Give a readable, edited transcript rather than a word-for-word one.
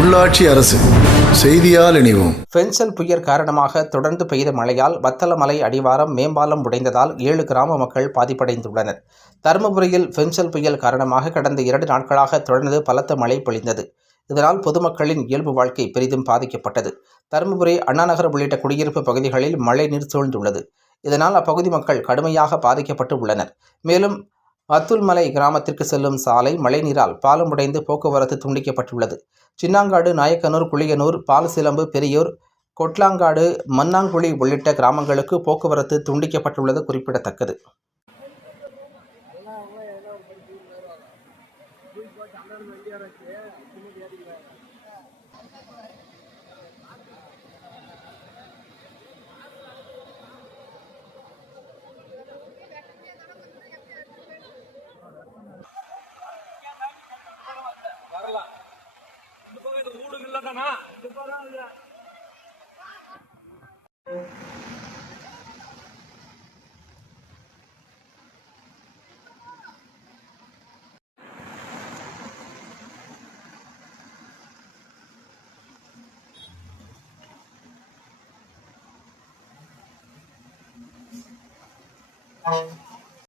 உள்ளாட்சி அரசு செய்தியால் இணைவோம். பென்சல் புயல் காரணமாக தொடர்ந்து பெய்த மழையால் வத்தலமலை அடிவாரம் மேம்பாலம் உடைந்ததால் 7 கிராம மக்கள் பாதிப்படைந்துள்ளனர். தருமபுரியில் பென்சல் புயல் காரணமாக கடந்த 2 நாட்களாக தொடர்ந்து பலத்த மழை பொழிந்தது. இதனால் பொதுமக்களின் இயல்பு வாழ்க்கை பெரிதும் பாதிக்கப்பட்டது. தருமபுரி, அண்ணாநகர் உள்ளிட்ட குடியிருப்பு பகுதிகளில் மழை நீர் சூழ்ந்துள்ளது. இதனால் அப்பகுதி மக்கள் கடுமையாக பாதிக்கப்பட்டு உள்ளனர். மேலும் அத்துல்மலை கிராமத்திற்கு செல்லும் சாலை மழைநீரால் பாலம் உடைந்து போக்குவரத்து துண்டிக்கப்பட்டுள்ளது. சின்னாங்காடு, நாயக்கனூர், குளியனூர், பாலசிலம்பு, பெரியூர், கொட்லாங்காடு, மன்னாங்குழி உள்ளிட்ட கிராமங்களுக்கு போக்குவரத்து துண்டிக்கப்பட்டுள்ளது குறிப்பிடத்தக்கது. Bye.